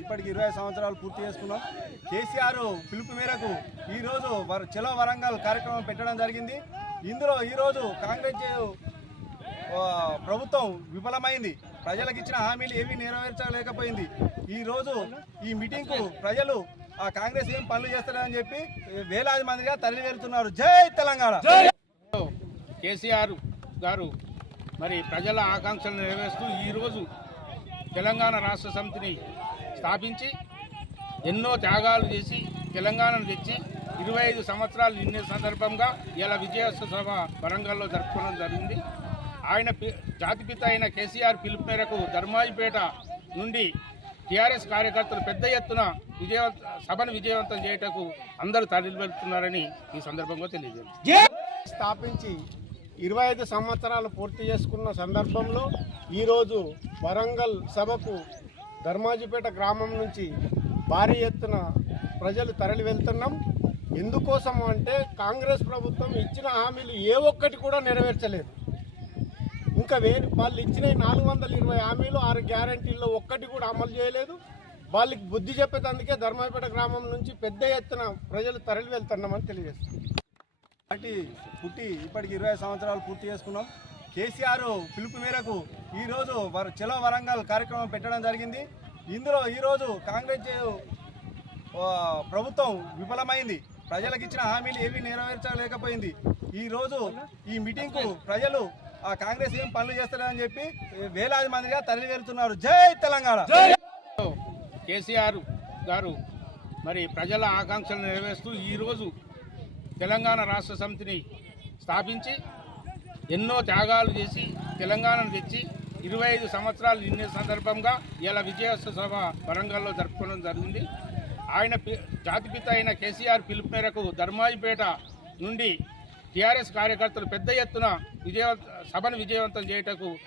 ఇప్పటికి ఇరవై సంవత్సరాలు పూర్తి చేసుకున్నాం. కేసీఆర్ పిలుపు మేరకు ఈరోజు వర- చలో వరంగల్ కార్యక్రమం పెట్టడం జరిగింది. ఇందులో ఈరోజు కాంగ్రెస్ ప్రభుత్వం విఫలమైంది. ప్రజలకు ఇచ్చిన హామీలు ఏమీ నెరవేర్చలేకపోయింది. ఈరోజు ఈ మీటింగ్కు ప్రజలు ఆ కాంగ్రెస్ ఏం పనులు చేస్తారని చెప్పి వేలాది మందిగా తరలివెళ్తున్నారు జై తెలంగాణ! కేసీఆర్ గారు మరి ప్రజల ఆకాంక్షలు నెరవేరుస్తూ ఈరోజు తెలంగాణ రాష్ట్ర సమితిని స్థాపించి ఎన్నో త్యాగాలు చేసి తెలంగాణను తెచ్చి ఇరవై ఐదు సంవత్సరాలు నిన్న సందర్భంగా ఇలా విజయోత్సవ వరంగల్లో జరుపుకోవడం జరిగింది. ఆయన పి- జాతిపిత అయిన కేసీఆర్ పిలుపు మేరకు ధర్మాజిపేట నుండి టీఆర్ఎస్ కార్యకర్తలు పెద్ద ఎత్తున విజయవంత సభను విజయవంతం చేయటకు అందరూ తరలివెళ్తున్నారని ఈ సందర్భంగా తెలియజేయండి స్థాపించి ఇరవై ఐదు సంవత్సరాలు పూర్తి చేసుకున్న సందర్భంలో ఈరోజు వరంగల్ సభకు ధర్మాజిపేట గ్రామం నుంచి భారీ ఎత్తున ప్రజలు తరలి వెళ్తున్నాం ఎందుకోసం అంటే కాంగ్రెస్ ప్రభుత్వం ఇచ్చిన హామీలు ఏ ఒక్కటి కూడా నెరవేర్చలేదు. ఇంకా వేరే వాళ్ళు ఇచ్చిన నాలుగు వందల ఇరవై హామీలు ఆరు గ్యారంటీల్లో ఒక్కటి కూడా అమలు చేయలేదు. వాళ్ళకి బుద్ధి చెప్పేటందుకే ధర్మాజిపేట గ్రామం నుంచి పెద్ద ఎత్తున ప్రజలు తరలి వెళ్తున్నామని తెలియజేస్తున్నాం. పార్టీ పుట్టి ఇప్పటికి ఇరవై సంవత్సరాలు పూర్తి చేసుకున్నాం. కేసీఆర్ పిలుపు మేరకు ఈరోజు వర చలో వరంగల్ కార్యక్రమం పెట్టడం జరిగింది. ఇందులో ఈరోజు కాంగ్రెస్ ప్రభుత్వం విఫలమైంది. ప్రజలకు ఇచ్చిన హామీలు ఏమీ నెరవేర్చలేకపోయింది. ఈరోజు ఈ మీటింగ్కు ప్రజలు ఆ కాంగ్రెస్ ఏం పనులు చేస్తారని చెప్పి వేలాది మందిగా తరలి వెళ్తున్నారు జై తెలంగాణ! కేసీఆర్ గారు మరి ప్రజల ఆకాంక్షలు నెరవేరుస్తూ ఈరోజు తెలంగాణ రాష్ట్ర సమితిని స్థాపించి ఎన్నో త్యాగాలు చేసి తెలంగాణను తెచ్చి ఇరవై ఐదు సంవత్సరాలు నిన్న సందర్భంగా ఇలా విజయోత్సవ సభ వరంగల్లో జరుపుకోవడం జరిగింది. ఆయన పి- జాతిపిత అయిన కేసీఆర్ పిలుపు మేరకు ధర్మాజిపేట నుండి టీఆర్ఎస్ కార్యకర్తలు పెద్ద ఎత్తున విజయవంత సభను విజయవంతం చేయటకు